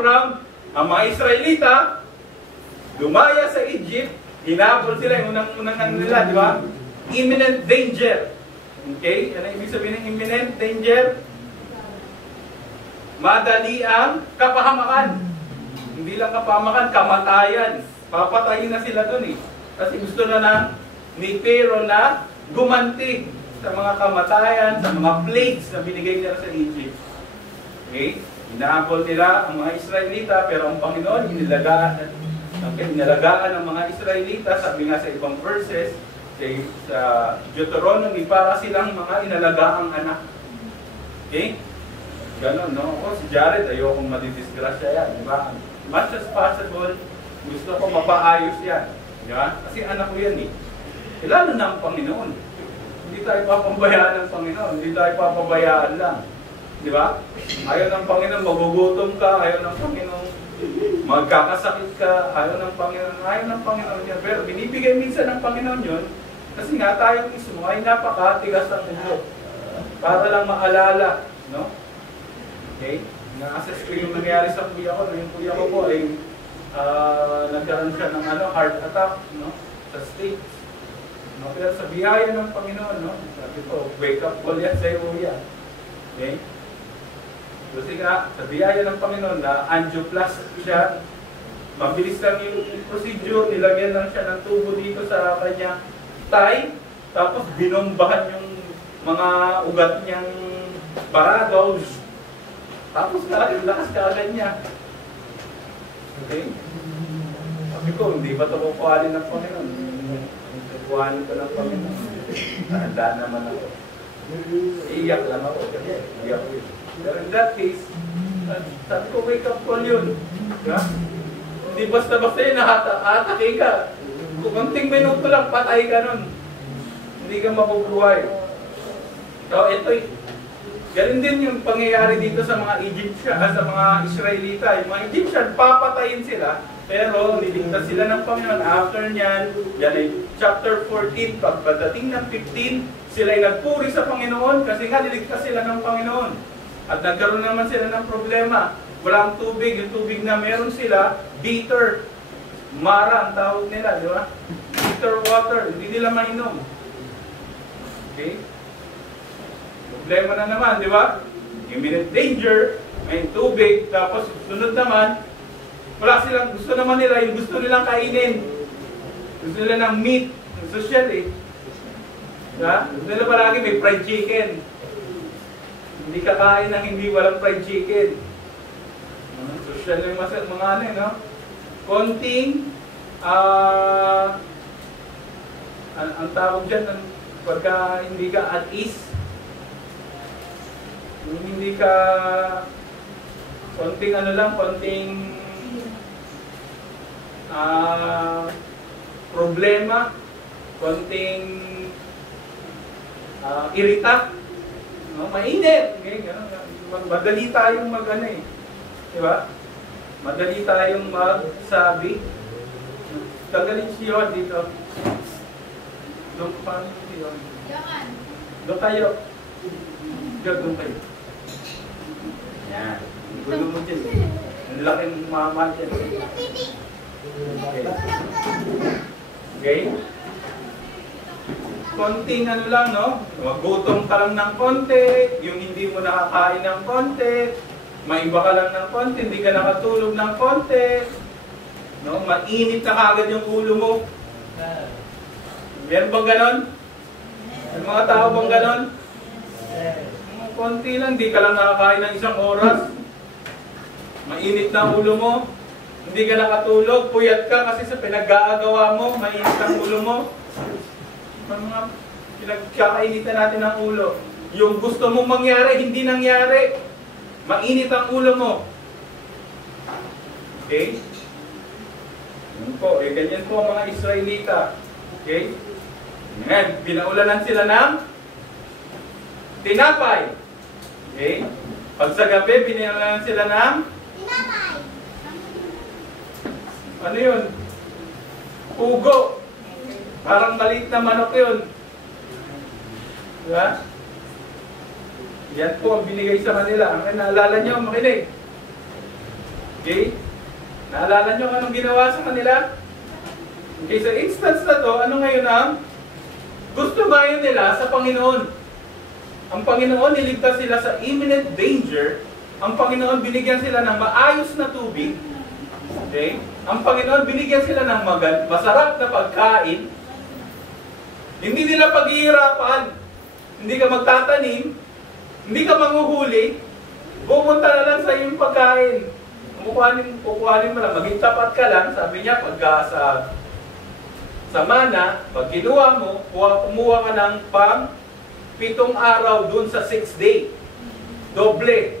Ang mga Israelita, lumaya sa Egypt, hinabol sila, yung unang nila, di ba? Imminent danger. Okay? Ano ibig sabihin ng imminent danger? Madali ang kapahamakan. Hindi lang kapahamakan, kamatayan. Papatayin na sila dun eh. Kasi gusto na ni Pharaoh na gumanti sa mga kamatayan, sa mga plagues na binigay nila sa Egypt. Okay? Inaabol nila ang mga Israelita, pero ang Panginoon, inalagaan ang mga Israelita, sabi nga sa ibang verses, sa Deuteronomy, para silang mga inalagaang anak. Okay? Ganon, no? O, si Jared, ayokong madidisgrasya yan. Diba? Much as possible, gusto ko mapaayos yan. Diba? Kasi anak ko yan eh. Lalo na ang Panginoon. Hindi tayo papabayaan ng Panginoon. Hindi tayo papabayaan lang. Diba? Ayaw ng Panginoon, magugutom ka. Ayaw ng Panginoon, magkakasakit ka. Ayaw ng Panginoon yan. Pero binibigay minsan ng Panginoon yun. Kasi nga tayo mismo ay napakatigas ng ulo. Para lang maalala. No? Okay? Na-assess ko yung nangyari sa kuya ko. Yung kuya ko po ay nagkaroon siya ng heart attack, no? Sa States. No? Pero sa biyaya ng Panginoon, no? Sabi ko, wake up call yan sa kuya. Okay? Kasi nga, sa biyaya ng Panginoon na angioplasty siya, mabilis lang yung procedure, nilagyan lang siya ng tubo dito sa kanya thigh, tapos binombahan yung mga ugat niyang parados. Tapos lakas kaagad niya. Okay? Sabi ko, hindi ba ito kukuhanin ng Panginoon? Kukuhanin ko ng Panginoon. Nahandaan naman ako. Iiyak lang ako. Iiyak ko yun. Pero in that case, sabi ko, wake up call yun. Diba? Hindi basta-basta yun, nakatake ka. Kung konting minuto lang, patay ka nun. Hindi ka mabubuhay. So, ito ganun din yung pangyayari dito sa mga Egyptian, sa mga Israelita. Yung mga Egyptian, papatayin sila, pero niligtas sila ng Panginoon. After nyan, yan ay chapter 14, pagdating ng 15, sila ay nagpuri sa Panginoon kasi nga niligtas sila ng Panginoon. At nagkaroon naman sila ng problema. Walang tubig, yung tubig na meron sila, bitter. Mara ang tawag nila, di ba? Bitter water, hindi nila mainom. Okay? Problema na naman, di ba? Imminent danger, may tubig, tapos sunod naman, wala silang, gusto naman nila, yung gusto nilang kainin. Gusto nila ng meat, social eh. Diba? Gusto nila palagi may fried chicken. Hindi kakain ng hindi walang fried chicken. Social yung mga ano eh, no? Konting, ang tawag dyan, pagka hindi ka at ease, hindi ka, konting ano lang, konting problema, konting irita, no? Mainit, okay? Madali tayong mag-ano eh, di ba? Madali tayong magsabi. Tagalin si Yon dito. Doon pa si Yon. Doon kayo. Doon kayo. Yan. Gulo mo dyan. Ang laking mama dyan. Okay. Okay? Konting ano lang, no? Magutom ka lang ng konti, yung hindi mo nakakain ng konti, maiba ka lang ng konti, hindi ka nakatulog ng konti, no? Mainit na kagad yung ulo mo. Meron bang ganon? May mga tao bang ganon? Konti lang, hindi ka lang nakakain ng isang oras. Mainit na ulo mo. Hindi ka nakatulog, puyat ka kasi sa pinag-aagawa mo, mainit ang ulo mo. Mga pinagkakainitan natin ang ulo. Yung gusto mong mangyari, hindi nangyari. Mainit ang ulo mo. Okay? Yan po, ganyan po ang mga Israelita. Okay? Yan, pinaulanan sila ng tinapay. Okay? Pag sa gabi, pinaulanan sila ng tinapay. Ano yun? Pugo. Parang maliit na manok yun. Diba? Yan po ang binigay sa kanila. Ang naalala nyo, makinig. Okay? Naalala nyo anong ginawa sa kanila? Okay, sa instance na to, ano ngayon ang gusto ngayon nila sa Panginoon? Ang Panginoon niligtas sila sa imminent danger. Ang Panginoon binigyan sila ng maayos na tubig. Okay? Ang Panginoon binigyan sila ng masarap na pagkain. Hindi nila paghihirapan. Hindi ka magtatanim. Hindi ka manghuhuli. Pupunta na lang sa iyong pagkain. Kukuhanin mo lang. Maging tapat ka lang. Sabi niya, pagka sa mana, pag kinuha mo, kumuha ka ng 7 araw dun sa 6th day. Doble.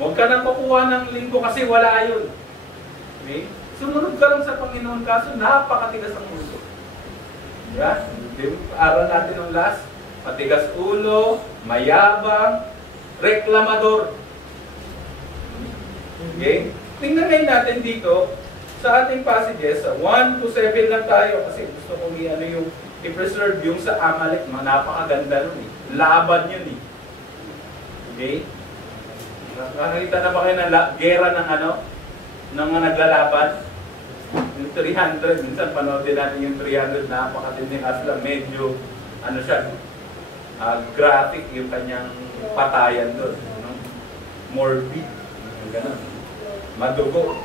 Huwag ka nang kukuha ng linggo kasi wala yun. Okay? Sumunod ka lang sa Panginoon kaso napakatigas ang ulo. Yeah? Aral natin ng last. Matigas ulo, mayabang, reklamador. Okay? Tingnan ngayon natin dito sa ating passages, sa 1 to 7 lang tayo kasi gusto kong i-preserve yung sa Amalek. Napakaganda nun eh. Laban yun eh. Okay? Nakakita na ba kayo ng gera ng ng naglalaban? Yung 300, minsan panood din natin yung 300, napakatinding aslang, medyo siya, graphic yung kanyang patayan doon. Morbid. Ganun. Madugo.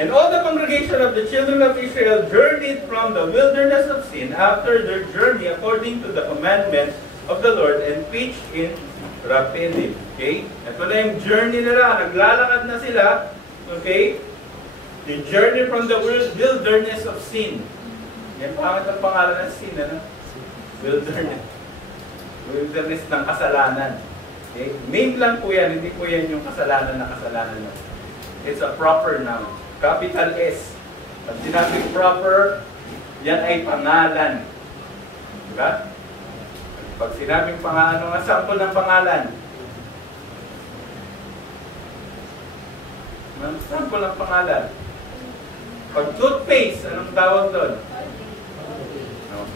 And all the congregation of the children of Israel journeyed from the wilderness of Sin after their journey according to the commandments of the Lord and pitched in Rephidim. Okay? Ito na yung journey nila. Naglalakad na sila. Okay? The journey from the wilderness of Sin. Yan pangit ang pangalan ng Sin. Wilderness. Wilderness ng kasalanan. Okay? Name lang po yan. Hindi po yan yung kasalanan na kasalanan mo. It's a proper noun. Capital S. Pag sinabing proper, yan ay pangalan. Diba? Pag sinabing pangalan, ano nga sample ng pangalan? Sample ng pangalan. Pag toothpaste, anong tawag doon?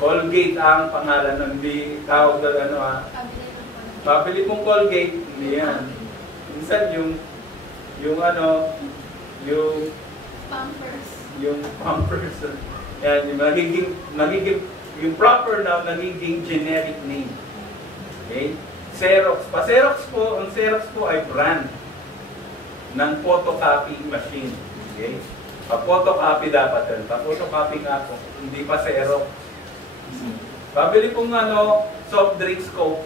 Colgate ang pangalan ng di tawag doon pabili mong Colgate, hindi yan. Minsan yung Pampers. Yan, yung proper noun nagiging generic name. Okay? Xerox. Pa-Xerox po, ang Xerox po ay brand ng photocopy machine. Okay? Pa-photocopy dapat yun. Pa-photocopy nga po, hindi pa Xerox. Pabili pong soft drinks Coke.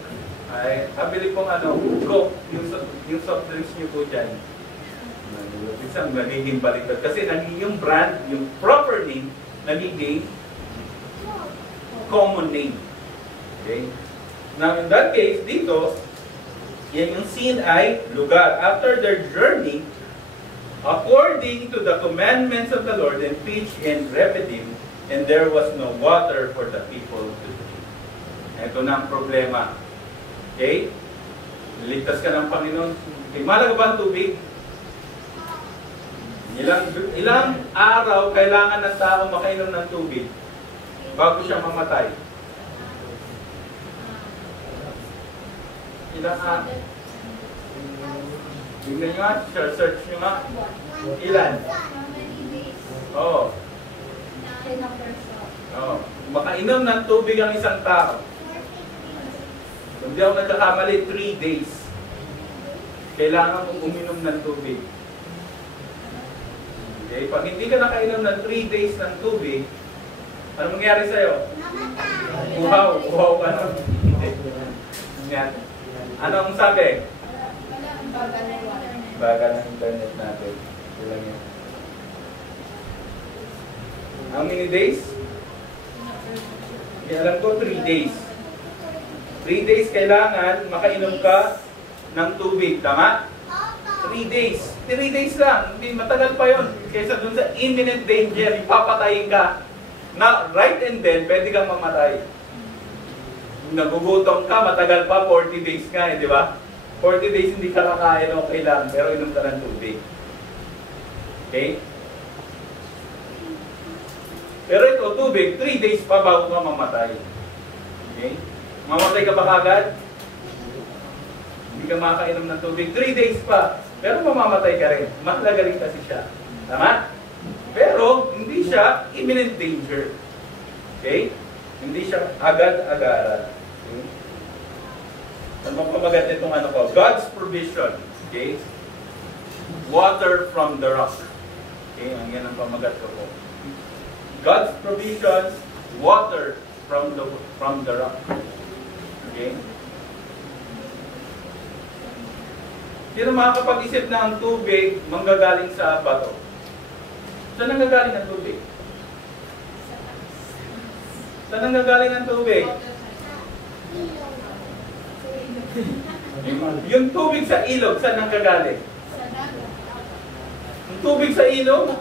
Ay, pabili pong Coke, yung soft drinks nyo po dyan. Isang nagiging baliktad. Kasi yung brand, yung proper name, nagiging common name. Okay? Now, in that case, dito, yan yung Sin ay lugar. After their journey, according to the commandments of the Lord, and pitched in Rephidim, and there was no water for the people to drink. Ito na ang problema. Okay? Ligtas ka ng Panginoon. Mahalaga ba ang tubig? Ilang araw kailangan ng tao makainom ng tubig bago siya mamatay? Ilang araw? Tignan nyo nga, search nyo nga. Ilan? Oo. Makainom ng tubig ang isang tao. Kung di ako nagkakamali, 3 days. Kailangan mong uminom ng tubig. Okay? Pag hindi ka nakainom ng 3 days ng tubig, ano mangyari sa'yo? Uhaw ka nun. Yan. Anong sabi? Baga ng internet natin. Ilang yan. How many days? Okay, alam ko 3 days. 3 days kailangan makainom ka ng tubig. Tama? 3 days. 3 days lang. Hindi, matagal pa yun. Kaysa dun sa imminent danger, ipapatayin ka. Na, right and then, pwede kang mamatay. Nagugutom ka, matagal pa, 40 days nga di ba? 40 days hindi ka kakain, okay lang. Pero inom ka ng tubig. Okay? Pero ito, tubig, 3 days pa bago ka mamatay. Okay? Mamatay ka ba kagad? Hindi ka makakainom ng tubig. 3 days pa. Pero mamamatay ka rin. Mahalaga rin kasi siya. Tama? Pero, hindi siya imminent danger. Okay? Hindi siya agad-agaran. Okay? Ano pamagat nitong ano ko? God's provision. Okay? Water from the rock. Okay? Ang yan ang pamagat ko po. God's provisions, water from the rock. Okay? Sino makakapag-isip na ang tubig manggagaling sa bato? Saan nanggagaling ang tubig? Saan nanggagaling ang tubig? Yung tubig sa ilog, saan nanggagaling? Yung tubig sa ilog?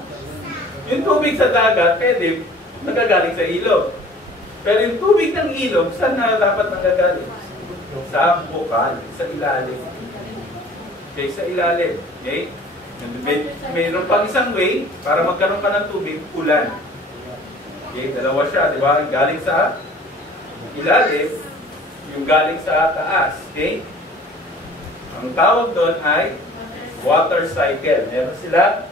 Yung tubig sa dagat, pwede, nagagaling sa ilog. Pero yung tubig ng ilog, saan na dapat nagagaling? Sa bukal, sa ilalim. Okay, sa ilalim. Okay? Mayroon pang isang way para magkaroon ka ng tubig, ulan. Okay, dalawa siya, di ba? Galing sa ilalim, yung galing sa taas. Okay? Ang tawag doon ay water cycle. Meron sila.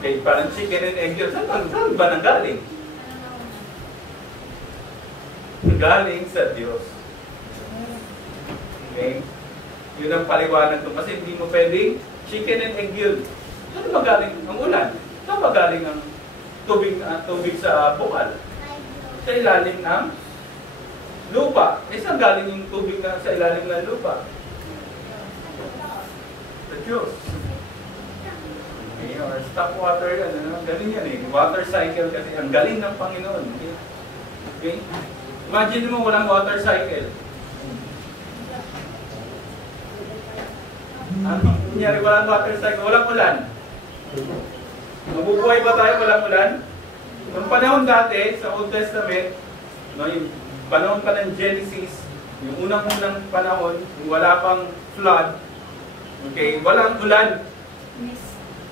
Okay, parang chicken and egg yun. Saan ba nanggaling? Galing sa Diyos. Okay? Yun ang paliwanag doon. Kasi hindi mo pwedeng chicken and egg yun. Saan ba galing ang ulan? Saan ba galing ang tubig sa bukal? Sa ilalim ng lupa. Saan galing yung tubig sa ilalim ng lupa? Sa Diyos. Okay, or stock water yan, galing yan eh. Water cycle kasi, ang galing ng Panginoon. Okay? Imagine mo walang water cycle. Ano nangyari walang water cycle? Walang ulan. Mabubuhay ba tayo walang ulan? Noong panahon dati, sa Old Testament, no, yung panahon pa ng Genesis, yung unang-unang panahon, yung wala pang flood, okay, walang ulan.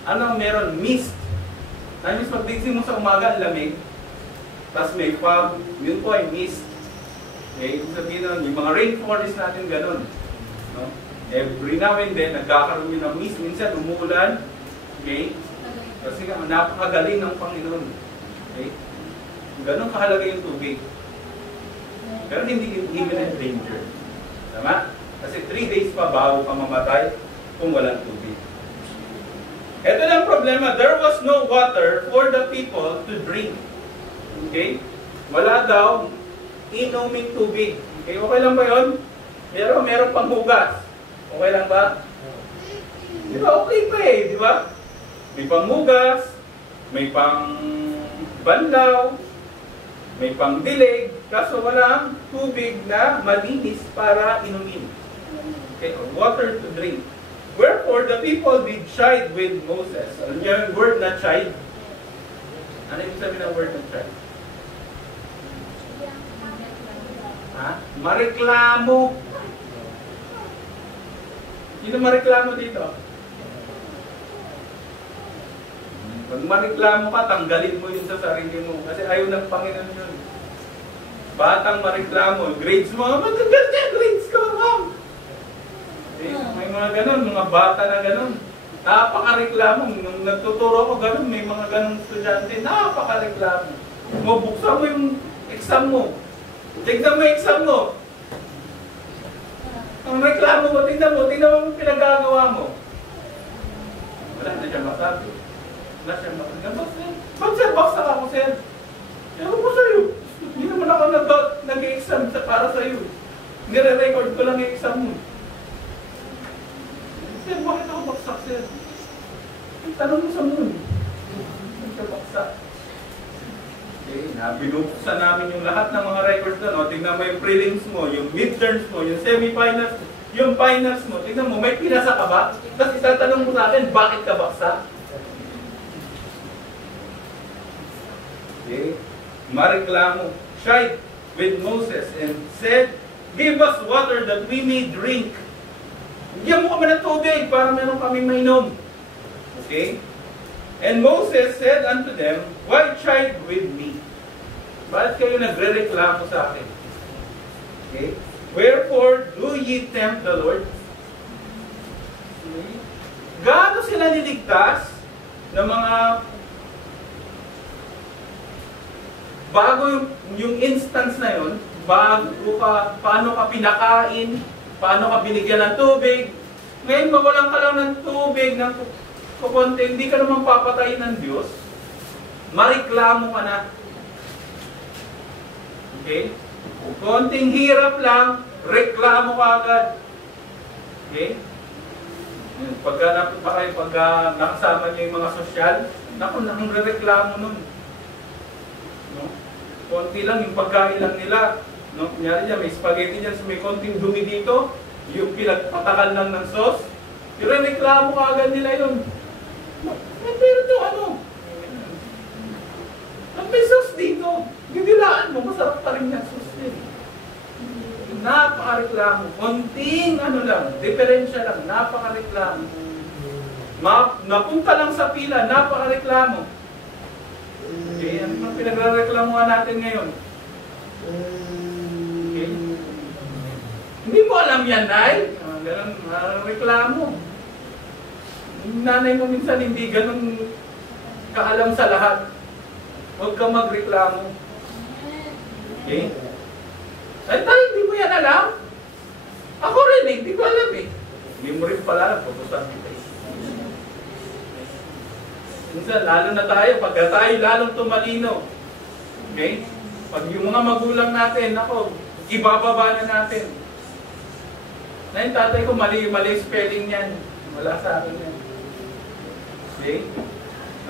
Ano meron? Mist. Ay, mist, pagdigising mo sa umaga, lamig. Tapos may fog. Yun po ay mist. Okay, ibig sabihin nun, yung mga rainforest natin ganun. No? Every now and then, nagkakaroon yun ng mist. Minsan, umuulan. Okay? Kasi nga, napakagaling ng Panginoon. Okay? Ganun kahalaga yung tubig. Pero hindi imminent danger. Tama? Kasi 3 days pa bago ka mamatay kung walang tubig. Ito lang problema, there was no water for the people to drink. Okay? Wala daw inuming tubig. Okay, okay lang ba yun? Meron pang hugas. Okay lang ba? Di ba? Okay pa eh, di ba? May pang hugas, may pang banlaw, may pang dilig, kaso walang tubig na malinis para inumin. Okay, water to drink. Wherefore, the people did chide with Moses. Alam niyo yung word na chide? Ano yung sabi ng word na chide? Ha? Mareklamo. Sino mareklamo dito? Pag mareklamo ka, tanggalin mo yun sa sarili mo. Kasi ayaw ng Panginoon yun. Batang mareklamo. Grades mo, matanggal niya, grades ko, ma'am. May mga ganun, mga bata na ganun. Napakareklamo. Nung nagtuturo ko ganun, may mga ganun estudyante. Napakareklamo. Buksan mo yung exam mo. Tignan mo yung exam mo. Ang reklamo mo, tignan mo yung pinagagawa mo. Wala na siya masabi. Wala siya masabi. Ba't sir, baksak ako sir? Ewan ko sa'yo. Hindi naman ako nag-exam para sa'yo. Nire-record ko lang yung exam mo. Sir, bakit ako baksak, sir? Tanong mo sa moon. Bakit ka baksak? Okay, binubuksan namin yung lahat ng mga records doon. O, tingnan mo yung prelims mo, yung midterms mo, yung semifinals, yung finals mo. Tingnan mo, may pinasa ka ba? Tapos itatanong mo sa akin, bakit ka baksak? Okay, mareklamo. Chide with Moses and said, give us water that we may drink. Bigyan mo kami ng tubig para meron kaming mainom. Okay? And Moses said unto them, why chide with me? Bakit kayo nagre-reklamo sa akin? Okay? Wherefore do ye tempt the Lord? Okay? gaano sila niligtas ng mga bago yung instance na yun, bago ka, paano ka pinakain, paano ka binigyan ng tubig. Ngayon, mawalan ka lang ng tubig, ng kukunti, hindi ka naman papatayin ng Diyos. Mareklamo ka na. Okay? Konting hirap lang, reklamo ka agad. Okay? Pagka nakasama niyo yung mga sosyal, naku, nangrereklamo nun. No? Konti lang, yung pagkain lang nila. No? Kunyari dyan, may spaghetti dyan, so may konting dumi dito, yung pinagpatakan lang ng sauce, irereklamo ka agad nila yun. Pero ito ano? May sauce dito. Gidilaan mo, masarap pa rin yung sauce din. Napakareklamo. Konting ano lang, diferensya lang, napakareklamo. Napunta lang sa pila, napakareklamo. Okay, ano yung pinagrereklamuhan natin ngayon? Okay. Hindi mo alam yan, Nay. Ganun, reklamo. Yung nanay mo minsan hindi ganun kaalam sa lahat. Huwag kang magreklamo. Okay? Ay, tayo, hindi mo yan alam. Ako rin eh, hindi ko alam eh. Hindi mo rin pala alam, pupusan kita eh. Minsan, lalo na tayo, pagka tayo lalong tumalino. Okay? Pag yung mga magulang natin, ako, ibababa na natin. Na yung tatay ko, mali spelling yan. Wala sa akin yan. Okay?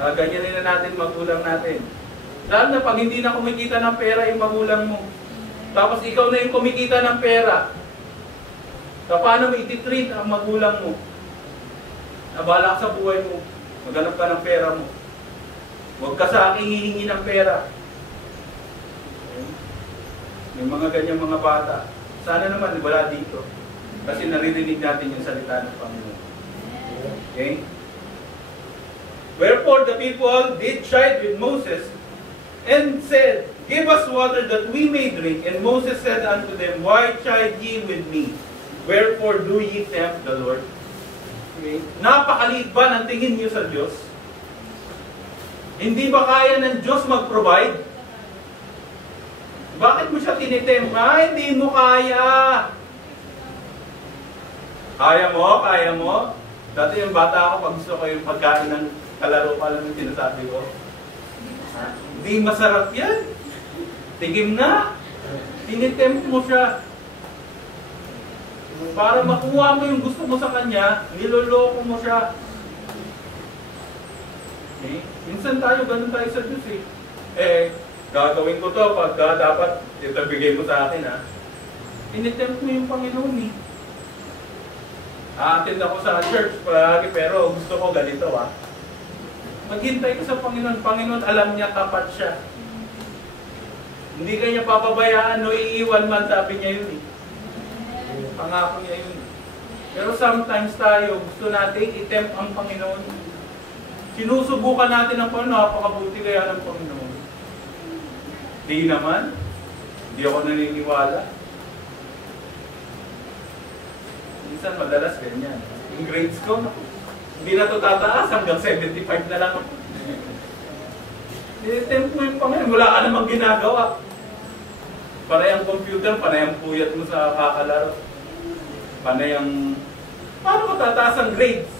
Ganyanin na natin magulang natin. Lalo na pag hindi na kumikita ng pera yung magulang mo. Tapos ikaw na yung kumikita ng pera. Paano mo iti-treat ang magulang mo? Nabala ka sa buhay mo. Maghanap ka ng pera mo. Huwag ka sa aking hihingi ng pera. Okay? May mga ganyang mga bata. Sana naman wala dito. Kasi naririnig natin yung salita ng Panginoon. Okay? Wherefore the people did chide with Moses and said, Give us water that we may drink. And Moses said unto them, Why chide ye with me? Wherefore do ye tempt the Lord? Okay. Napakaliit ba ng tingin niyo sa Diyos? Hindi ba kaya ng Diyos mag-provide? Bakit mo siya tinitempt? Hindi mo kaya. Kaya mo? Kaya mo? Dati yung bata ako, pag gusto ko yung pagkain ng kalaro ko, alam yung sinasabi ko. Hindi masarap yan. Tigim na. Tinitempt mo siya. Para makuha mo yung gusto mo sa kanya, niloloko mo siya. Okay? Minsan tayo, ganun tayo sa Diyos eh. Gagawin ko to pagka dapat ito bigay mo sa akin ha. Tinitempt mo yung Panginoon eh. Attend ako sa church palagi pero gusto ko ganito ha. Maghintay ka sa Panginoon. Panginoon alam niya tapat siya. Hindi ka niya papabayaan o iiwan man, sabi niya yun eh. Pangako niya yun. Pero sometimes tayo, gusto natin i-tempt ang Panginoon. Sinusubukan natin ang Panginoon, napakabuti kaya ng Panginoon. Di naman. Hindi ako naniniwala. Minsan madalas ganyan. Yung grades ko, hindi na ito tataas, hanggang 75 na lang ako. I-tempt mo yung Panginoon, wala ka namang ginagawa. Panay ang computer, panay ang puyat mo sa kakalaro. Panay ang... Paano ka tataas ang grades?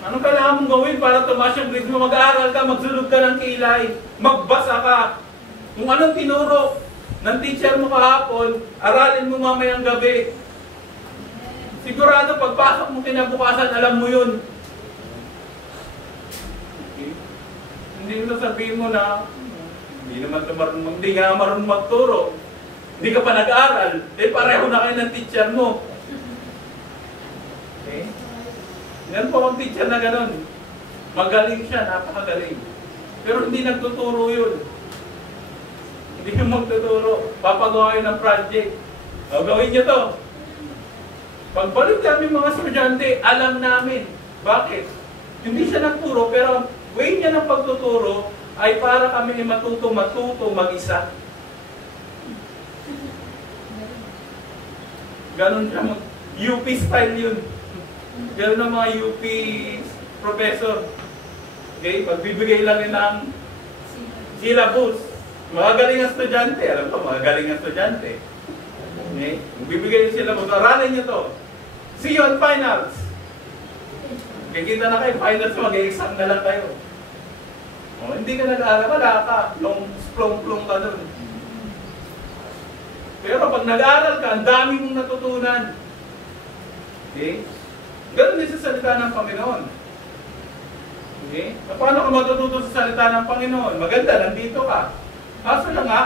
Anong kailangan mong gawin para tumaas yung grades mo? Mag-aaral ka, magsulog ka ng kilay, magbasa ka. Kung anong tinuro ng teacher mo kahapon, aralin mo mamayang gabi. Sigurado pagpasok mo kinabukasan, alam mo yun. Okay. Hindi mo sabihin mo na hindi nga marunong magturo. Hindi ka pa nag-aral, pareho na kayo ng teacher mo. Okay? Yan po ang teacher na gano'n. Magaling siya, napakagaling. Pero hindi nagtuturo yun. Hindi yung magtuturo. Papagawa kayo ng project. O, gawin nyo to. Pagbalik namin mga estudyante, alam namin. Bakit? Hindi siya nagturo, pero way niya ng pagtuturo ay para kami matuto mag-isa. Ganon siya UP style yun. Ganun ang mga UP professor. Okay? Pagbibigay lang yun ng syllabus. Magagaling ang estudyante. Alam ko, magagaling ang estudyante. Okay? Magbibigay yung syllabus. Aralin nyo to. See you on finals. Kikita na kayo. Finals, mag-exam na lang kayo. O, hindi ka nag-aaral, wala ka. Plong-plong ka doon. Pero pag nag-aaral ka, ang dami mong natutunan. Okay? Ganun din sa salita ng Panginoon. Okay? Paano ka matututo sa salita ng Panginoon? Maganda, nandito ka. Kaso lang nga,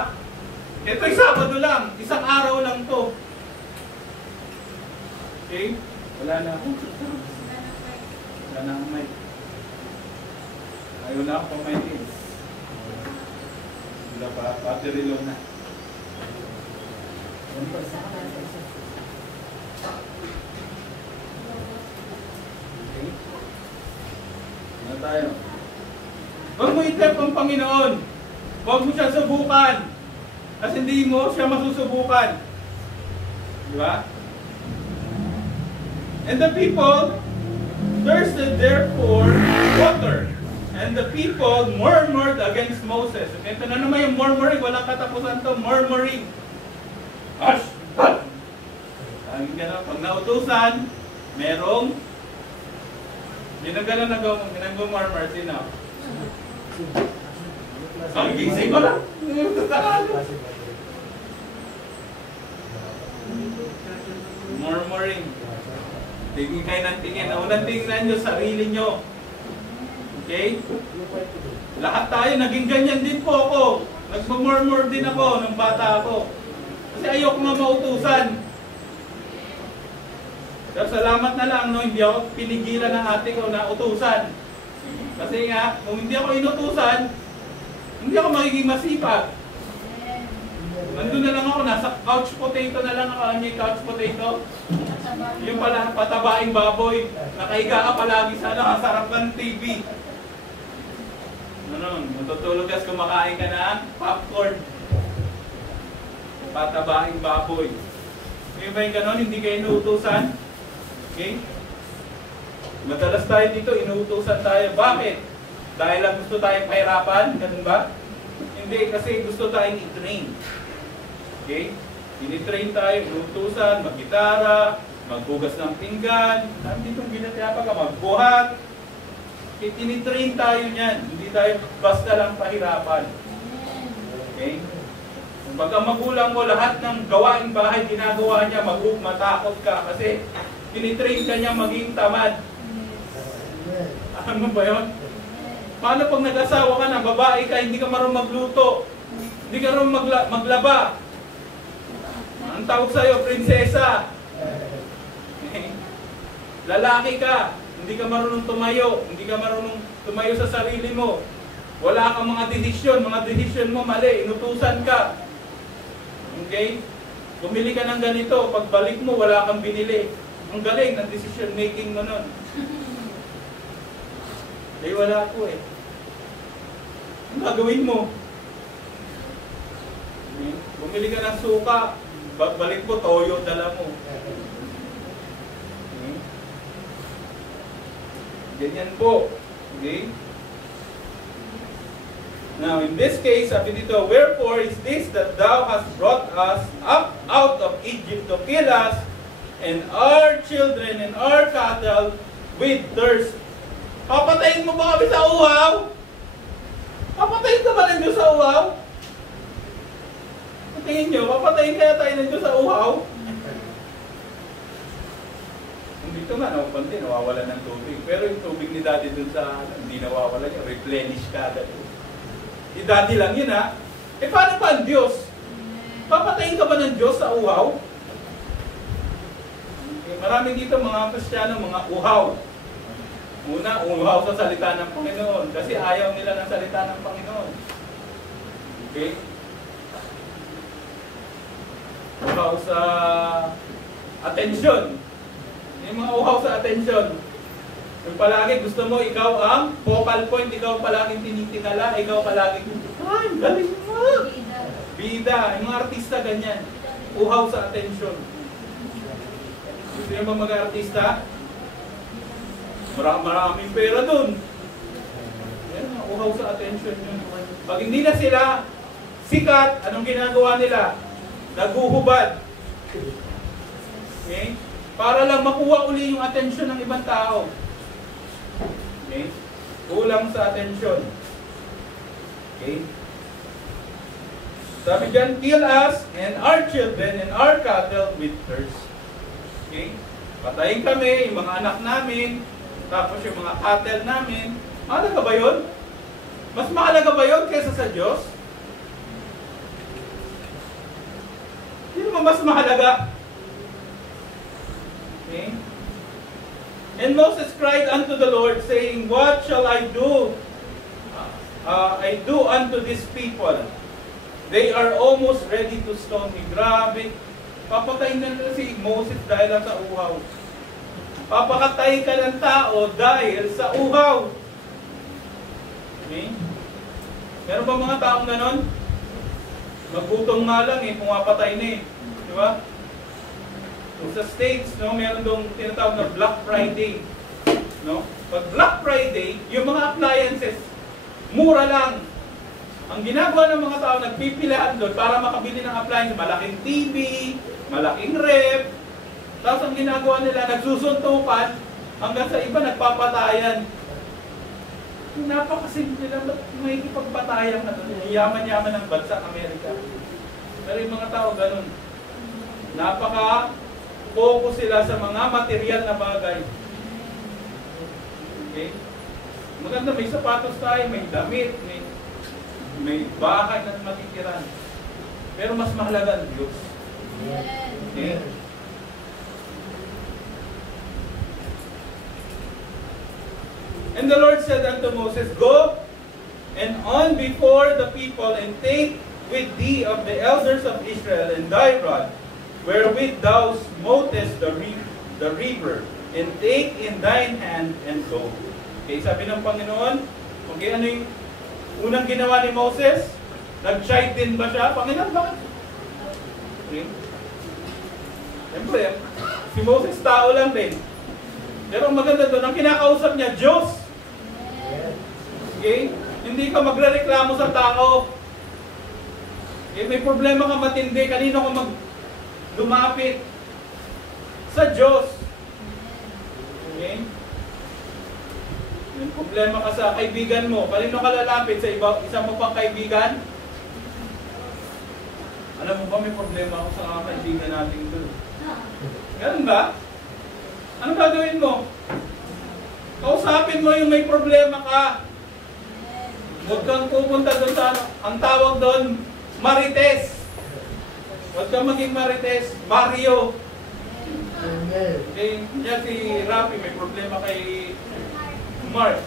ito'y Sabado lang. Isang araw lang to. Okay? Wala na ako. Wala na akong mic. Ayaw na ako may kids. Wala pa, battery low na. Okay. Ano tayo? Huwag mo itlap ang Panginoon. Huwag mo siya subukan. Kasi hindi mo siya masusubukan. Di ba? And the people thirsted therefore water. And the people murmured against Moses. Ito na naman yung murmuring. Walang katapusan to. Murmuring. Ash! Ang gano'n. Pag nautusan, merong ginagalan na nag-murmur. Sino? Ang gising ko lang. Murmuring. Tingin kayo ng tingin. Unang tingnan nyo, sarili nyo. Okay? Lahat tayo, naging ganyan din po ako. Nagmumurmur din ako nung bata ako. Kasi ayoko nga mautusan. Pero salamat na lang, no, hindi ako pinigilan ng ate ko na utusan. Kasi nga, kung hindi ako inutusan, hindi ako magiging masipag. Nandun na lang ako, nasa couch potato na lang ako. Alam niyo yung couch potato? Yung pala, patabaing baboy. Nakahiga ka palagi sa sarap ng TV. Ano, matutulog ka, kumakain ka ng popcorn. Patabaing baboy. Ngayon ba yung ganon, hindi kayo inuutusan? Okay? Madalas tayo dito, inuutusan tayo. Bakit? Dahil lang gusto tayong pahirapan? Ganun ba? Hindi, kasi gusto tayong i-train. Okay? Ini-train tayo, inuutusan, mag-gitara, maghugas ng pinggan, dito binatiyapa ka, magbuhat. Tinitrain tayo niyan. Hindi tayo basta lang pahirapan. Okay? Kung pagka magulang mo, lahat ng gawaing bahay ginagawa niya, matakot ka kasi tinitrain ka niya maging tamad. Ano ba yun? Paano pag nag-asawa ka na, babae ka, hindi ka marunong magluto, hindi ka marunong maglaba? Ang tawag sa'yo, prinsesa. Lalaki ka, hindi ka marunong tumayo, hindi ka marunong tumayo sa sarili mo. Wala kang mga desisyon mo mali, inutusan ka. Okay? Bumili ka ng ganito, pagbalik mo, wala kang binili. Ang galing ng decision making mo nun. Eh, wala ko eh. Ang gagawin mo? Okay? Bumili ka ng suka, pagbalik mo, toyo, dala mo. Okay? Ganyan po. Okay? Now, in this case, sabi dito, wherefore is this that thou hast brought us up out of Egypt to kill us, and our children and our cattle with thirst? Papatayin mo ba kami sa uhaw? Papatayin ka ba ng Diyos sa uhaw? Tingin nyo, papatayin kaya tayo ng Diyos sa uhaw? Dito nga, napanti, nawawala ng tubig. Pero yung tubig ni Daddy dun sa, hindi nawawala niya, replenish ka agad. Si Daddy lang yun ha. Eh paano pa ang Diyos? Papatayin ka ba ng Diyos sa uhaw? Okay, marami dito mga Kristiyano, mga uhaw. Una, uhaw sa salita ng Panginoon. Kasi ayaw nila ng salita ng Panginoon. Okay? Uhaw sa atensyon. Yung mga uhaw sa atensyon. Yung palagi gusto mo, ikaw ang focal point, ikaw palaging tinitingala, ikaw palaging, ay, galing mo! Bida. Yung mga artista ganyan. Uhaw sa atensyon. Gusto nyo ba mag-artista? Maraming pera dun. Yan, uhaw sa attention yun. Pag hindi na sila sikat, anong ginagawa nila? Naguhubad. Okay? Para lang makuha uli yung attention ng ibang tao. Okay? Kulang sa attention. Okay? Sabi dyan, kill us and our children and our cattle with thirst. Okay? Patayin kami, yung mga anak namin, tapos yung mga cattle namin. Mahalaga ba yun? Mas mahalaga ba yun kaysa sa Diyos? Hindi naman mas mahalaga. Okay? And Moses cried unto the Lord, saying, what shall I do? I do unto these people. They are almost ready to stone me. Grabe. Papatayin na nila si Moses dahil lang sa uhaw. Papakatay ka ng tao dahil sa uhaw. Okay? Meron ba mga taong ganon? Magutom nga lang eh, pumapatay na eh. Di ba? So, sa States, no, meron dong tinatawag na Black Friday. No? Pag Black Friday, yung mga appliances, mura lang. Ang ginagawa ng mga tao, nagpipilaan doon para makabili ng appliance. Malaking TV, malaking ref. Tapos ang ginagawa nila, nagsusuntukan, hanggang sa iba nagpapatayan. Napakasimple lang, may ipagpatayan na doon. Yaman-yaman ng bansa Amerika. Pero yung mga tao ganun. Napaka-focus sila sa mga material na bagay. Okay? Maganda, may sapatos tayo, may damit, may bahay na matitiran. Pero mas mahalaga ang Diyos. Okay? And the Lord said unto Moses, go and on before the people, and take with thee of the elders of Israel and thy rod, wherewith thou smotest the river, and take in thine hand and go. Okay, sabi ng Panginoon, okay, ano yung unang ginawa ni Moses? Nag-chide din ba siya? Panginoon, bakit? Okay. Siyempre, si Moses tao lang din. Pero ang maganda doon, ang kinakausap niya, Diyos. Okay? Hindi ka magrereklamo sa tao. Okay? May problema ka matindi, kanino ka lumapit? Sa Diyos. Okay? May problema ka sa kaibigan mo, kanino ka lalapit? Sa isa mo pang kaibigan? Alam mo ba, may problema ako sa mga kaibigan natin doon. Ganun ba? Anong gagawin mo? Kausapin mo yung may problema ka. Huwag kang pupunta doon sa ano. Ang tawag doon, marites. Huwag kang maging marites. Mario. Okay, yan si Rafi, may problema kay Mark.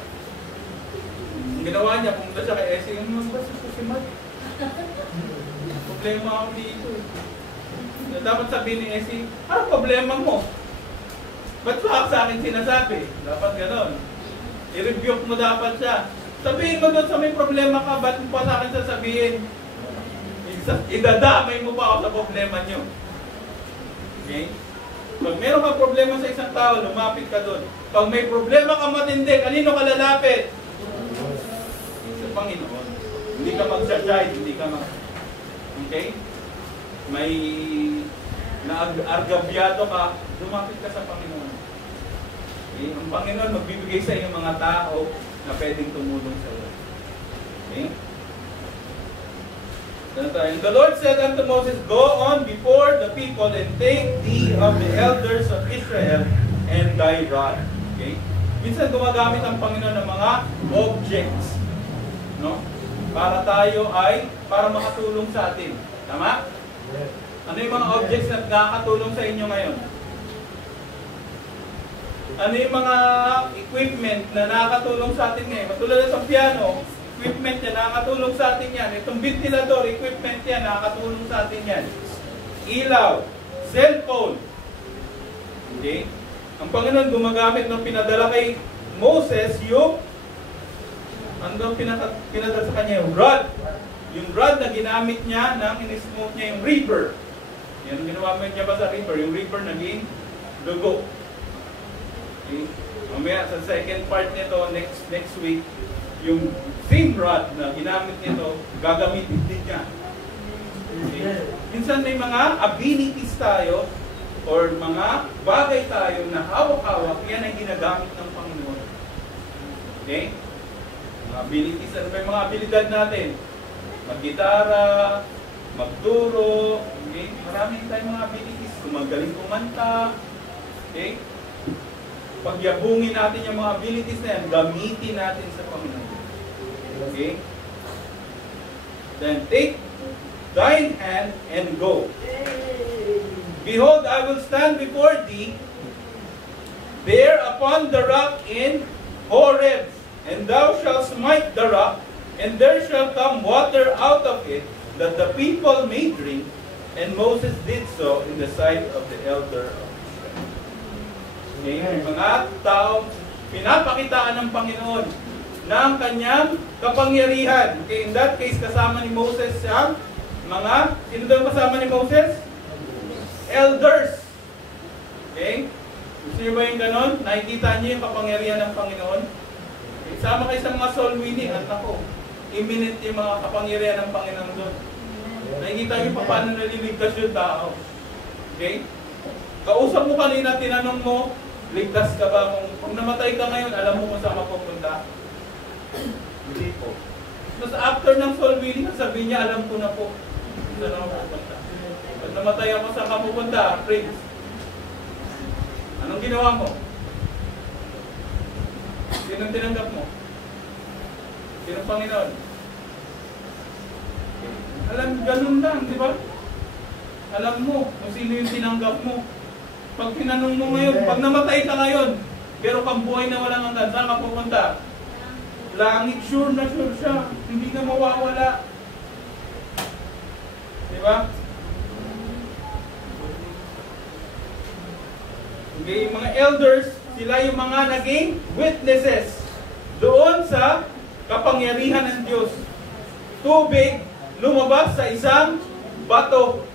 Ang ginawa niya, pumunta siya kay Essie. Ano ba si Mark? Problema ako dito. Dapat sabihin ni Essie, ano problema mo? Ba't pa sa akin sinasabi? Dapat ganon. I-rebuke mo dapat siya. Sabihin mo doon sa may problema ka, ba't mo pa sa akin sasabihin? Idadamay mo pa ako sa problema nyo. Okay? Pag meron kang problema sa isang tao, lumapit ka doon. Pag may problema ka matindi, kanino ka lalapit? Sa Panginoon. Hindi ka mag-judge, hindi ka Okay? May naargabyado ka, lumapit ka sa Panginoon. Okay? Ang Panginoon magbibigay sa iyo mga tao na pwedeng tumulong sa iyo. Okay? And the Lord said unto Moses, go on before the people and take thee of the elders of Israel and thy rod. Okay? Minsan gumagamit ang Panginoon ng mga objects, no? Para makatulong sa atin. Tama? Ano yung mga objects na nakakatulong sa inyo ngayon? Ano yung mga equipment na nakakatulong sa atin ngayon? Matulad na sa piano, equipment yan, nakakatulong sa atin yan. Itong ventilador, equipment yan, nakakatulong sa atin yan. Ilaw, cellphone. Okay? Ang Panginoon gumagamit ng pinadala kay Moses yung hanggang pinadala sa kanya yung rod. Yung rod na ginamit niya nang in-smooth niya yung river. Yan ang ginawa niya ba sa river? Yung river naging dugo. Okay? Mamaya sa second part nito, next week, yung same rod na ginamit nito, gagamitin din niya. Okay. Minsan may mga abilities tayo or mga bagay tayo na hawak-hawak, yan ay ginagamit ng Panginoon. Okay? Mga abilities, ano ba yung mga abilidad natin? Mag-gitara, magturo, okay? Marami tayong mga abilities. Magaling kumanta, okay? Pagyabungin natin yung mga abilities na yan, gamitin natin sa Panginoon. Okay? Then take thine hand and go. Behold, I will stand before thee there upon the rock in Horeb, and thou shalt smite the rock, and there shall come water out of it, that the people may drink. And Moses did so in the sight of the elder of Israel. Okay, mga tao, pinapakitaan ng Panginoon ng kanyang kapangyarihan. Okay, in that case, kasama ni Moses ang mga, sino daw kasama ni Moses? Elders. Okay? Gusto niyo ba yung ganon? Nakikita niyo yung kapangyarihan ng Panginoon? Okay, sama kayo sa mga soul winning. At ako, imminent yung mga kapangyarihan ng Panginoon doon. Nakikita niyo pa paano naliligtas yung tao. Okay? Kausap mo kanina, tinanong mo, ligtas ka ba? Kung namatay ka ngayon, alam mo kung saan mapupunta? Hindi po. Tapos after ng soul winning, sabihin niya, alam ko na po. Saan ako pupunta? Pag namatay ako, saan ka pupunta? Prince. Anong ginawa mo? Sinong tinanggap mo? Sinong Panginoon? Alam, ganun lang, di ba? Alam mo kung sino yung tinanggap mo. Pag tinanong mo ngayon, pag namatay ka ngayon, pero kang buhay na walang hanggan, saan ka pupunta? Langit, sure na sure siya. Hindi na mawawala. Di ba? Okay, mga elders, sila yung mga naging witnesses doon sa kapangyarihan ng Diyos. Tubig lumabas sa isang bato.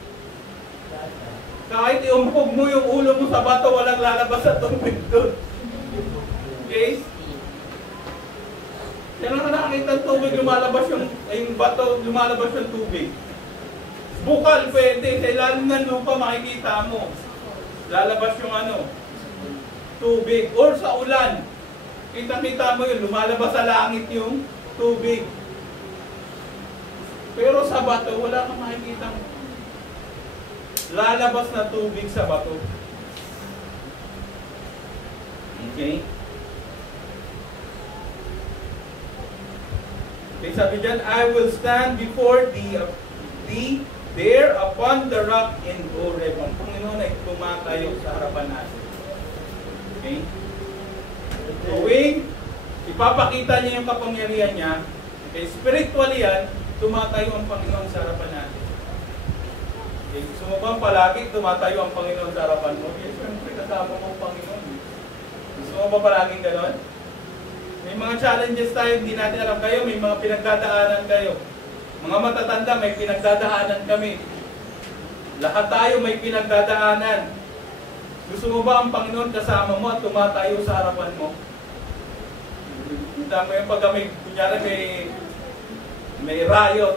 Kahit iumpog mo yung ulo mo sa bato, walang lalabas sa tubig doon. Okay? Kaya lang nakakita ng tubig, lumalabas yung bato, lumalabas yung tubig. Bukal pwede, sa ilalim ng lupa makikita mo. Lalabas yung tubig. Or sa ulan, kita-kita mo yun, lumalabas sa langit yung tubig. Pero sa bato, wala kang makikita lalabas na tubig sa bato. Okay? Okay, sabi dyan, I will stand before thee there upon the rock in Horeb. Ang Panginoon ay tumatayo sa harapan natin. Okay? Tuwing ipapakita niya yung kapangyarihan niya, okay, spiritually yan, tumatayo ang Panginoon sa harapan natin. Okay, gusto mo bang palagi tumatayo ang Panginoon sa harapan mo? Yes, siyempre kasama mo ang Panginoon. Gusto mo ba palaging ganon? May mga challenges tayo, hindi natin alam kayo, may mga pinagdadaanan kayo. Mga matatanda, may pinagdadaanan kami. Lahat tayo may pinagdadaanan. Gusto mo ba ang Panginoon kasama mo at tumatayo sa harapan mo? Kita mo yung pagka kunyari may riot.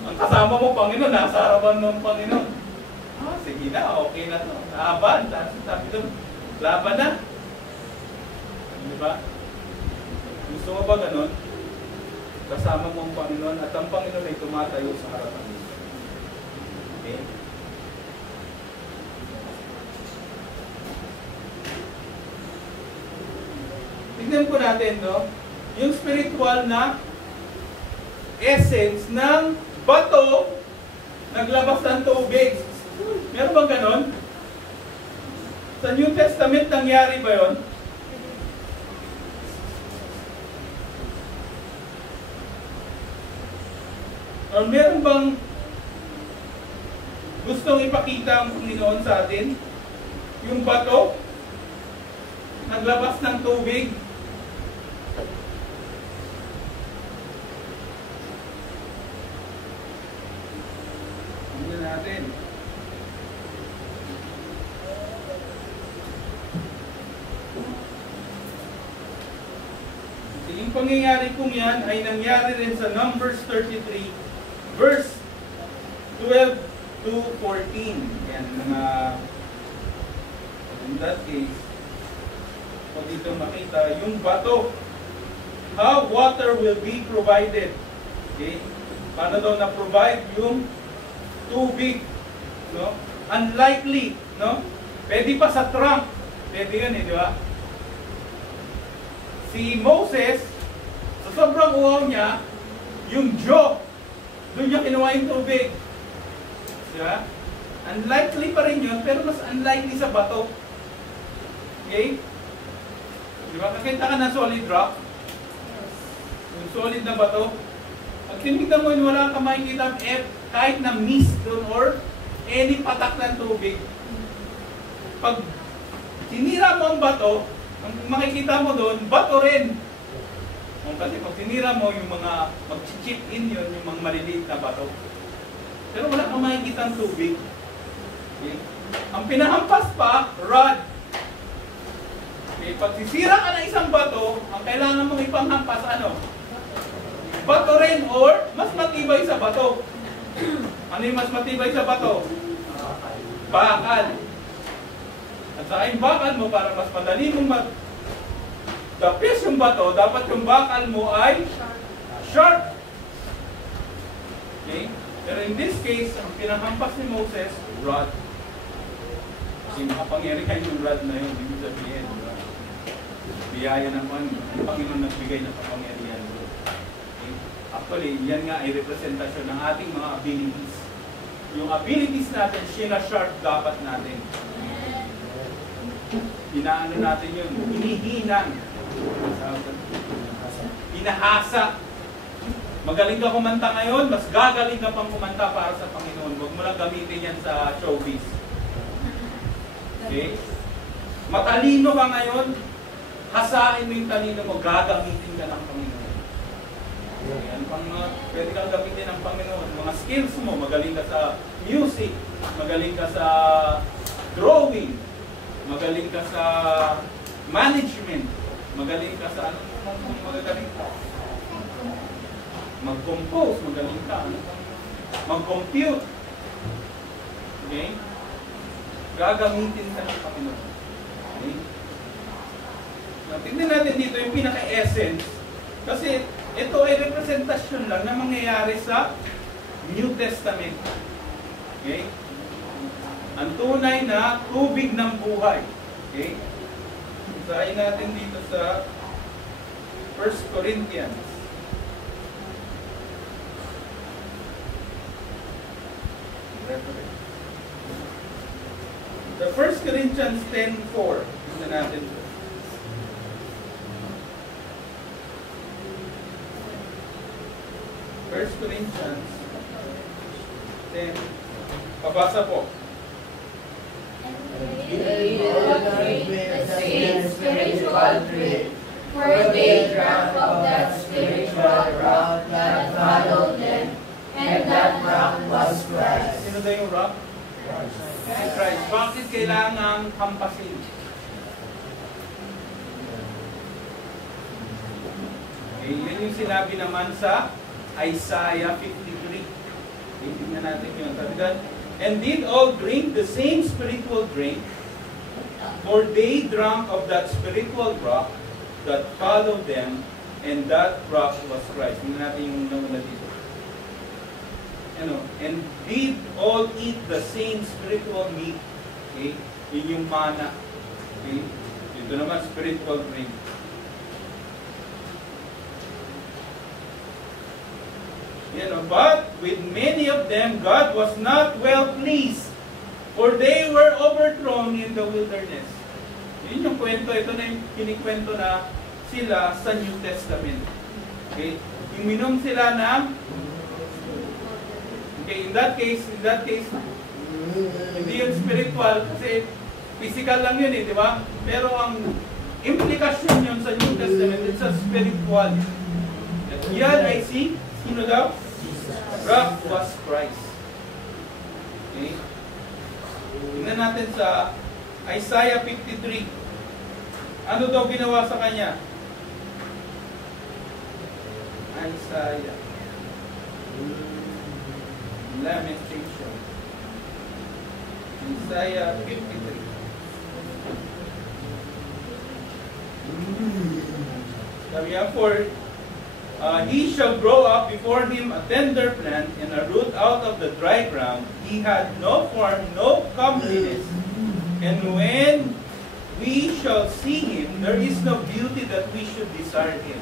Ang kasama mo, Panginoon, nasa harapan ng Panginoon. Sige na, okay na to. Laban. Sabi doon, laban na. Di ba? Gusto mo ba ganun? Kasama mo ang Panginoon at ang Panginoon ay tumatayo sa harapan mo. Okay? Tignan po natin, no? Yung spiritual na essence ng bato naglabas ng tubig. Meron bang ganon? Sa New Testament nangyari ba yun? Or meron bang gustong ipakita ang Panginoon sa atin? Yung bato naglabas ng tubig. Tingnan natin. Yung pangyayari kong yan ay nangyari rin sa Numbers 33, verse 12 to 14. Yan, mga, in that case, kung dito makita, yung bato, how water will be provided. Okay? Paano daw na-provide yung tubig? No? Unlikely, no? Pwede pa sa trunk. Pwede yun di ba? Si Moses, sa sobrang uhaw niya, yung Diyo, doon niya kinuha yung tubig. Di ba? Unlikely pa rin yun, pero mas unlikely sa bato. Okay? Di ba? Nakita ka ng solid rock? Yung solid na bato. Pag tinignan mo yun, wala kang makikita kahit na mist doon or any patak ng tubig. Pag tinira mo ang bato, ang makikita mo doon, bato rin. Kasi pag tinira mo, yung mga mag-chip in yun, yung mga maliliit na bato. Pero wala kang makikita ang tubig. Okay? Ang pinahampas pa, rod. Okay? Pag sisira ka ng isang bato, ang kailangan mong ipanghampas, ano? Bato rin or mas matibay sa bato. Ano yung mas matibay sa bato? Bakal. At sa aking bakal mo, para mas madali mong dapis yung bato, dapat yung bakal mo ay sharp. Okay? Pero in this case, ang pinanghampas ni Moses, rod. Kasi makapangyarihan yung rod na yun, ibig sabihin. Biyaya naman, ang Panginoon nagbigay ng kapangyarihan. Okay? Actually, yan nga ay representasyon ng ating mga abilities. Yung abilities natin, sharp dapat natin. Inaano natin yun, hinihinang. Hinahasa. Magaling ka kumanta ngayon, mas gagaling ka pang kumanta para sa Panginoon. Huwag mo lang gamitin yan sa showbiz. Okay? Matalino ka ngayon, hasain mo yung talino mo, gagamitin ka ng Panginoon. Yan, pwede kang gamitin ng Panginoon. Mga skills mo, magaling ka sa music, magaling ka sa drawing, magaling ka sa management, magaling ka sa ano, magaling ka. Mag-compose, magaling ka. Mag-compute. Okay? Gagamitin ka ng Panginoon. Okay? Tignan natin dito yung pinaka-essence. Kasi ito ay representasyon lang na mangyayari sa New Testament. Okay? Ang tunay na tubig ng buhay. Okay? Isahin natin dito sa 1 Corinthians. The 1 Corinthians 10:4. Tignan natin. 1 Corinthians 10. Pabasa po. Spiritual drink, for they drank of that spiritual rock that followed them, and that rock was Christ. Sino daw yung rock? Christ. Bakit kailangang hampasin? Okay, yun yung sinabi naman sa Isaiah 53. Tingnan natin yun. Sabi doon, and did all drink the same spiritual drink, for they drank of that spiritual rock that followed them, and that rock was Christ. Tingnan natin yung nauna dito. And did all eat the same spiritual meat. Okay? Yun yung mana. Okay? Ito naman, spiritual drink. But with many of them, God was not well pleased, for they were overthrown in the wilderness. Yun yung kwento. Ito na yung kinikwento na sila sa New Testament. Okay? Yung minom sila ng in that case, hindi yun spiritual kasi physical lang yun di ba? Pero ang implikasyon yun sa New Testament, it's a spiritual. At yan ay sino daw? Rock was Christ. Okay? Tingnan natin sa Isaiah 53. Ano daw ginawa sa kanya? Isaiah. Lamentation. Isaiah 53. Sabi niya, for he shall grow up before him a tender plant and a root out of the dry ground. He had no form, no comeliness. And when we shall see him, there is no beauty that we should desire him.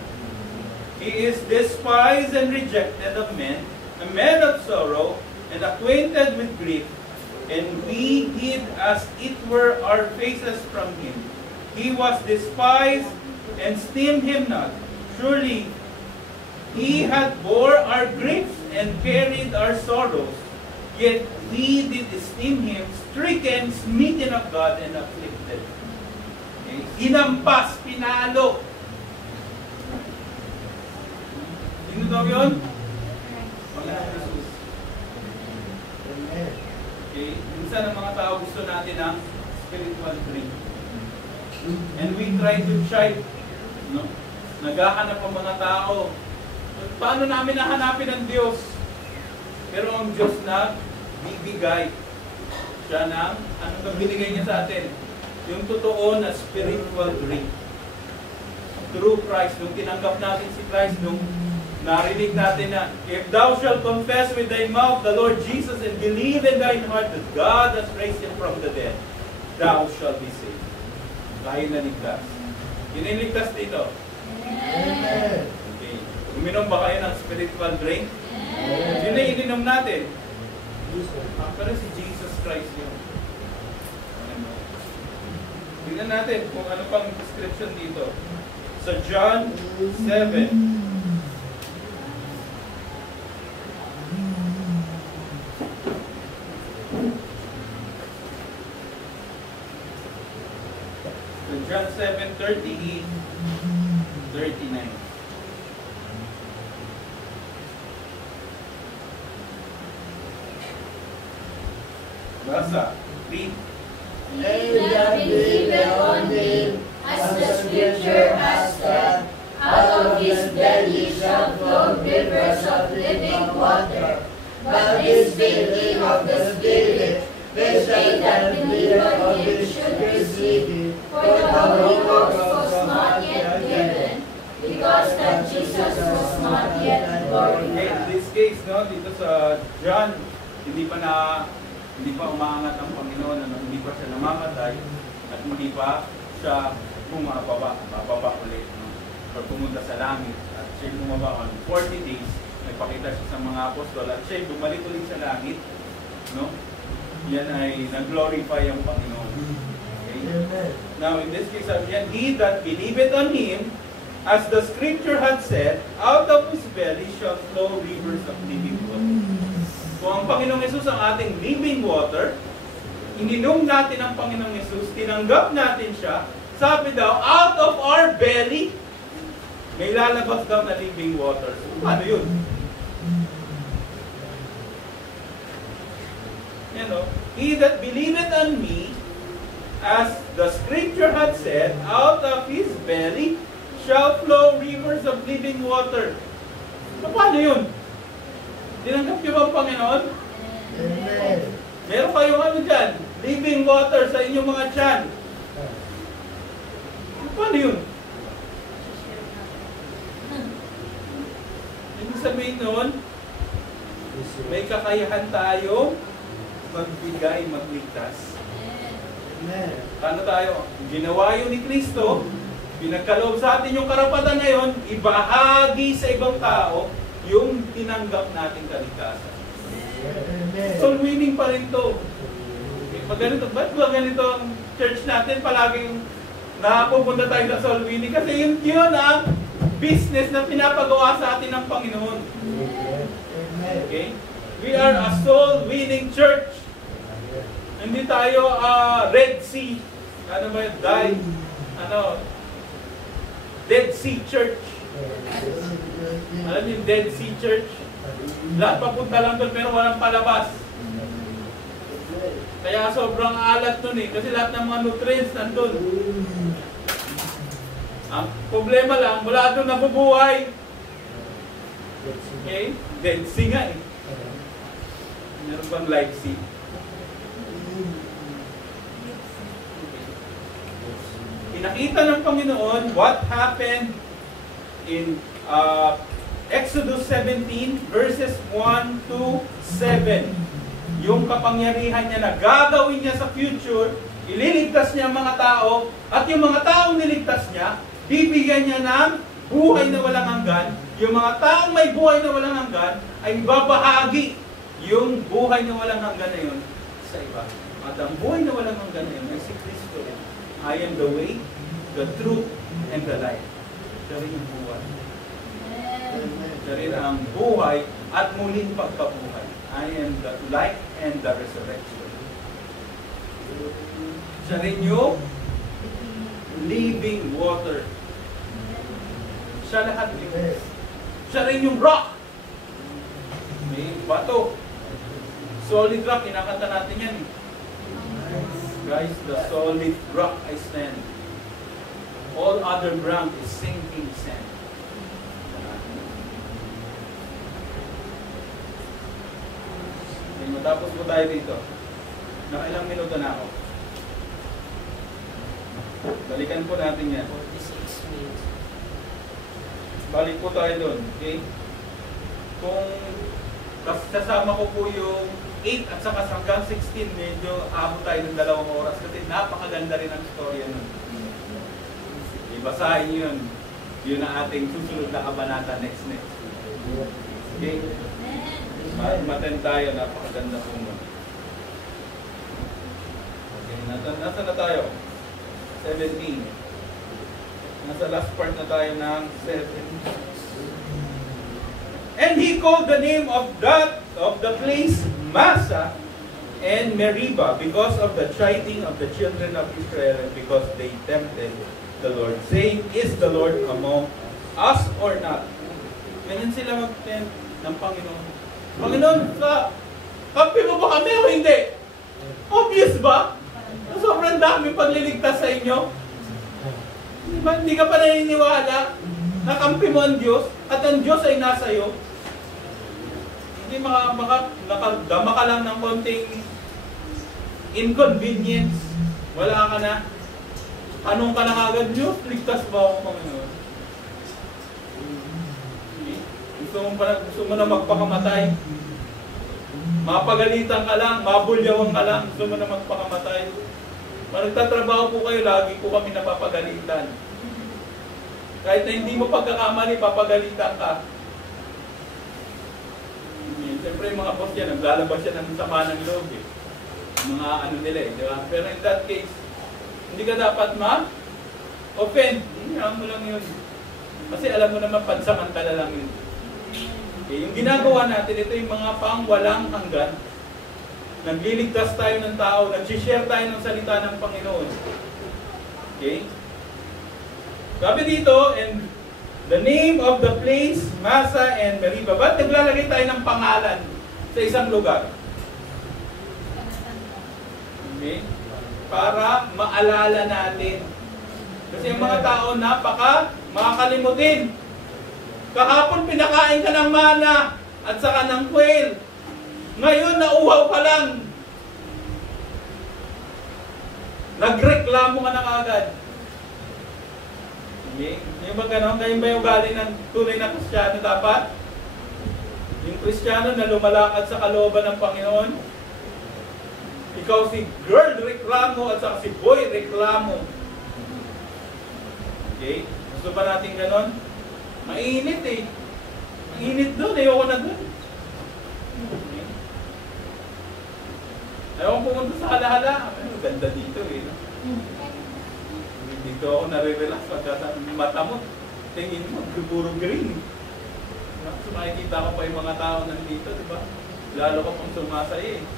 He is despised and rejected of men, a man of sorrow, and acquainted with grief. And we hid as it were our faces from him. He was despised and esteemed him not. Surely he had bore our griefs and carried our sorrows. Yet we did esteem him stricken, smitten of God, and afflicted. Okay? Hinampas, pinalo. Sino daw yun? Panginoon Jesus. Okay? Minsan ang mga tao gusto natin ng spiritual drink. And we try to shy. No? Naghahanap ang mga tao. Paano namin nahanapin ang Diyos? Pero ang Diyos na bibigay siya ng, ano ba binigay niya sa atin? Yung totoo na spiritual drink. Through Christ, nung tinanggap natin si Christ, nung narinig natin na, if thou shalt confess with thy mouth the Lord Jesus and believe in thine heart that God has raised him from the dead, thou shalt be saved. Tayo na ligtas. Iniligtas dito. Amen. Okay. Uminom ba kayo ng spiritual drink? Yun na ininom natin. Pero si Jesus Christ yun. Tingnan natin kung ano pang description dito. Sa John 7. So John 7:38, 39. Basa. 3. They that believe on him, as the scripture has said, out of his belly shall flow rivers of living water. But this speaking of the Spirit, which they that believe on him should receive, for the Holy Ghost was not yet given, because that Jesus was not yet glorified. In this case, no, dito sa John, hindi pa umaangat ang Panginoon, hindi pa siya namamatay, at hindi pa siya bababa ulit, no? Or pumunta sa langit, at siya bumaba on 40 days, nagpakita siya sa mga apostol, at siya bumalik ulit sa langit, no? Yan ay nag-glorify ang Panginoon. Okay? Now, in this case, yan, he that believeth on him, as the scripture had said, out of his belly shall flow rivers of living water. Kung ang Panginoong Yesus ang ating living water, ininom natin ang Panginoong Yesus, tinanggap natin siya, sabi daw, out of our belly, may lalabas daw na living water. So, paano yun? You know, he that believeth on me, as the scripture had said, out of his belly shall flow rivers of living water. So, paano yun? Tinanggap niyo ba ang Panginoon? Amen. Meron kayong ano dyan? Living water sa inyong mga tiyan. Paano yun? Ibig sabihin nun, may kakayahan tayo magbigay, magligtas. Paano tayo? Ginawa yun ni Kristo, pinagkaloob sa atin yung karapatan na yun, ibahagi sa ibang tao, yung tinanggap nating kaligtasan. Soul winning pa rin to. Okay, pag ganito, ba't ba ganito ang church natin? Palaging napupunta tayo sa soul winning. Kasi yun ang business na pinapagawa sa atin ng Panginoon. Okay? We are a soul winning church. Hindi tayo Red Sea. Ano ba yun? Dead Sea Church. Alam niyo yung Dead Sea Church? Lahat papunta lang doon pero walang palabas. Kaya sobrang alat nun eh. Kasi lahat ng mga nutrients nandun. Ang problema lang, wala doon nabubuhay. Okay? Dead Sea nga eh. Meron bang live sea? Pinakita ng Panginoon what happened in Exodus 17 verses 1 to 7. Yung kapangyarihan niya na gagawin niya sa future, ililigtas niya ang mga tao, at yung mga taong niligtas niya, bibigyan niya ng buhay na walang hanggan. Yung mga taong may buhay na walang hanggan ay babahagi yung buhay na walang hanggan na yun sa iba. At ang buhay na walang hanggan na yun ay si Kristo. I am the way, the truth, and the life. Siya rin yung buhay. Siya rin ang buhay at muling pagkabuhay. I am the life and the resurrection. Siya rin yung living water. Siya lahat yun. Siya rin yung rock. May bato. Solid rock, kinakanta natin yan. Guys, the solid rock I stand. All other ground is sinking sand. Okay, matapos po tayo dito. Nakailang minuto na ako. Balikan po natin yan. 46 minutes. Balik po tayo doon. Okay? Kung kasama ko po yung 8 at saka hanggang 16, medyo abot tayo ng 2 oras kasi napakaganda rin ang storya nun. Ibasahin yun. Yun ang ating susunod na kabanata next. Okay? Maten tayo, napakaganda po nun. Okay, nasa na tayo? 17. Nasa last part na tayo ng 7. And he called the name of the place Massa and Meribah because of the chiding of the children of Israel and because they tempted the Lord, saying, is the Lord among us or not? Ganyan sila mag-tempt ng Panginoon. Panginoon, kampi mo ba kami o hindi? Obvious ba? Sobrang dami pagliligtas sa inyo. Hindi ka pa naniniwala na kampi mo ang Diyos at ang Diyos ay nasa iyo. Hindi nakadama ka lang ng konting inconvenience. Wala ka na. Anong ka na kagad, Diyos? Ligtas ba ako, Panginoon? Gusto mo na magpakamatay. Mapagalitan ka lang, mabulyawan ka lang, gusto mo na magpakamatay. Nagtatrabaho po kayo, lagi po kami napapagalitan. Kahit na hindi mo pagkakamali, papagalitan ka. Siyempre yung mga boss yan, naglalabas yan ng sama ng loob eh. Mga ano nila eh, di ba? Pero in that case, hindi ka dapat ma-offend. Alam mo lang yun. Kasi alam mo naman, pansamantala lang yun. Okay, yung ginagawa natin, ito yung mga pang-walang hanggan. Nagliligtas tayo ng tao, nag-share tayo ng salita ng Panginoon. Okay? Sabi dito, and the name of the place, Massa and Meribah. Ba't naglalagay tayo ng pangalan sa isang lugar? Okay? Para maalala natin. Kasi yung mga tao, makakalimutin. Kahapon pinakain ka ng mana at saka ng quail. Ngayon nauhaw ka lang. Nagreklamo ka na kaagad. Okay? Yung ba ganon? Ngayon ba yung galing ng tunay na Kristiyano dapat? Yung Kristiyano na lumalakad sa kalooban ng Panginoon. Ikaw si girl reklamo at saka si boy reklamo. Okay? Gusto ba natin ganon? Mainit eh. Mainit doon. Ayoko na doon. Okay. Ayoko pumunta sa hala-hala. Ganda dito eh. Dito ako nare-relax pagka mata mo. Tingin mo, puro green. So makikita ko pa yung mga tao nandito, di ba? Lalo ko pang sumasaya eh.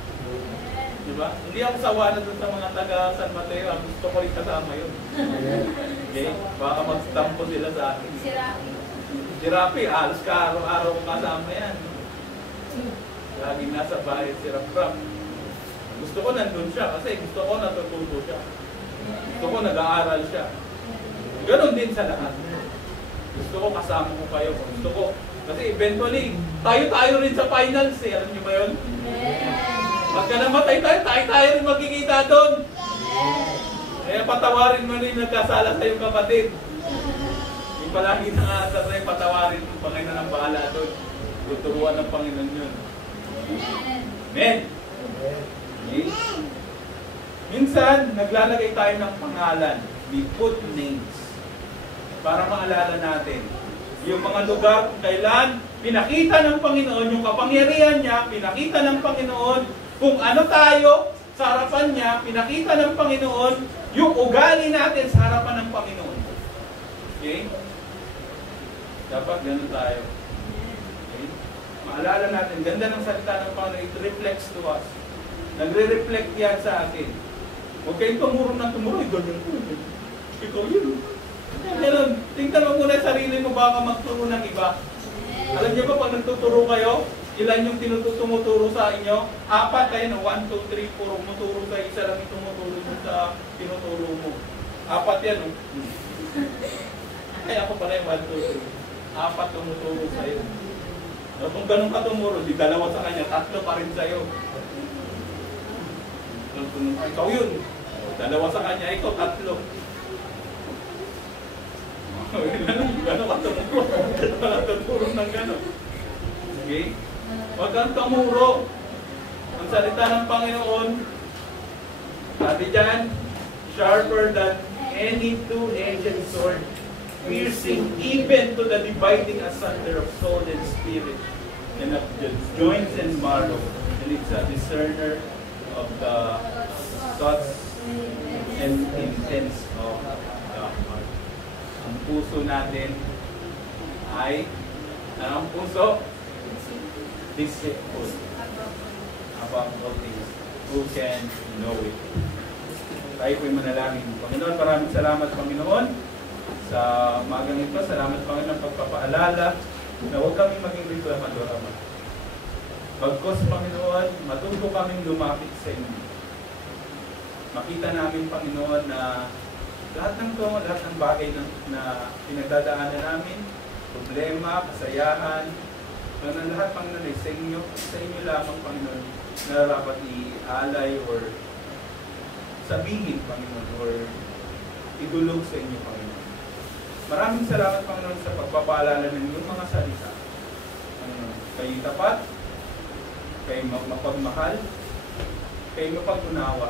Di ba? Hindi ako sawa na doon sa mga taga San Mateo. Gusto ko rin kasama yun. Okay? Baka mag-stampo sila sa akin. Si Rafi, halos ka araw-araw ko kasama yan. Laging nasa bahay si Rap. Gusto ko nandun siya kasi gusto ko natututo siya. Gusto ko nag-aaral siya. Ganon din sa lahat. Gusto ko kasama ko kayo. Gusto ko. Kasi eventually, tayo rin sa finals eh. Alam niyo ba yun? Pagka namatay tayo rin magkikita doon. Kaya patawarin mo rin nagkasala sa iyong kapatid. Yung palagi nangasar na yung patawarin mo, Panginoon ang bahala doon. Tuturuan ng Panginoon yun. Amen. Okay. Minsan, naglalagay tayo ng pangalan. We put names. Para maalala natin. Yung mga lugar kung kailan pinakita ng Panginoon, yung kapangyarihan niya, pinakita ng Panginoon, kung ano tayo sa harapan niya, pinakita ng Panginoon, yung ugali natin sa harapan ng Panginoon. Okay? Dapat ganun tayo. Okay? Maalala natin, ganda ng salita ng Panginoon, it reflects to us. Nagre-reflect yan sa akin. Huwag kayong tumuro ng tumuro, ganyan ko. Ikaw yun. Ganun. Tingnan mo muna sa sarili mo, baka magturo ng iba. Alam niyo ba, pag nagtuturo kayo, ilan yung tumuturo sa inyo? 4 kayo, no? 1, 2, 3, 4. Tumuturo sa isa lang yung tumuturo sa tinuturo mo. 4 yan, no? Kaya ako pala yung 1, 2, 3. 4 tumuturo sa'yo. So, kung ganun ka tumuro, di 2 sa kanya, 3 pa rin sa'yo. Ikaw yun. 2 sa kanya, ikaw 3. Gano'n ka tumuro? Walang tuturo ng gano'n. Okay? Huwag kang tumuro. Ang salita ng Panginoon, sabi dyan, sharper than any two-edged sword, piercing even to the dividing asunder of soul and spirit, and of the joints and marrow, and it's a discerner of the thoughts and intents of the heart. Ang puso natin ay, ang puso? Deceitful above all things. Who can know it? Tayo po'y manalangin. Panginoon, maraming salamat, Panginoon, sa magang ito. Salamat, Panginoon, pagpapaalala na huwag kami maging reklamador, Ama. Bagkos, Panginoon, matuto kaming lumapit sa inyo. Makita namin, Panginoon, na lahat ng bagay na pinagdadaanan namin, problema, kasayahan, na lahat, Panginoon, ay sa inyo lamang, Panginoon, na dapat i-alay or sabihin, Panginoon, or idulog sa inyo, Panginoon. Maraming salamat, Panginoon, sa pagpapaalala ng iyong mga salita. Kayo tapat, kayo mapagmahal, kayo mapagunawa.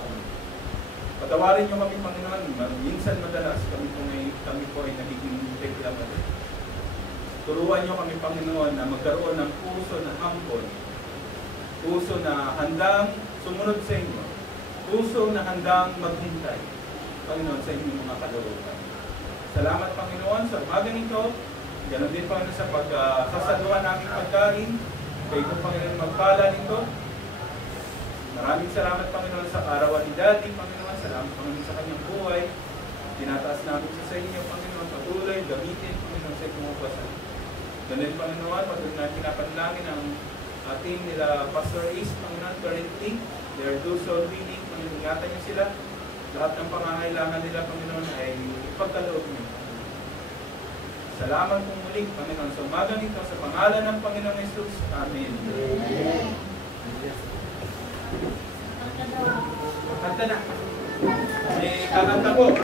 Patawarin niyo kami, Panginoon. Minsan madalas kami po ay nagiging reklamador. Turuan niyo kami, Panginoon, na magkaroon ng puso na hampon, puso na handang sumunod sa inyo, puso na handang maghintay, Panginoon, sa inyong mga kalooban. Salamat, Panginoon, sa umagang ito. Ganon din, Panginoon, sa pagkasaluhan namin pagkain. Kayo po, Panginoon, magpala nito. Maraming salamat, Panginoon, sa karawan ni Daddy, Panginoon. Salamat, Panginoon, sa kanyang buhay. Tinataas namin sa inyo, Panginoon, patuloy, gamitin, Panginoon, sa inyong upasan. Ganun, Panginoon, patuloy na pinapanalangin ang ating nila Pastor Ace, Panginoon, currently. They are do so winning, Panginoon, ingatan niyo sila. Lahat ng pangangailangan nila, Panginoon, ay ipagkaloob niyo. Salamat kong muli, Panginoon, sa umagang ito, sa pangalan ng Panginoon Jesus. Amen. Kanta na. Kakanta ko.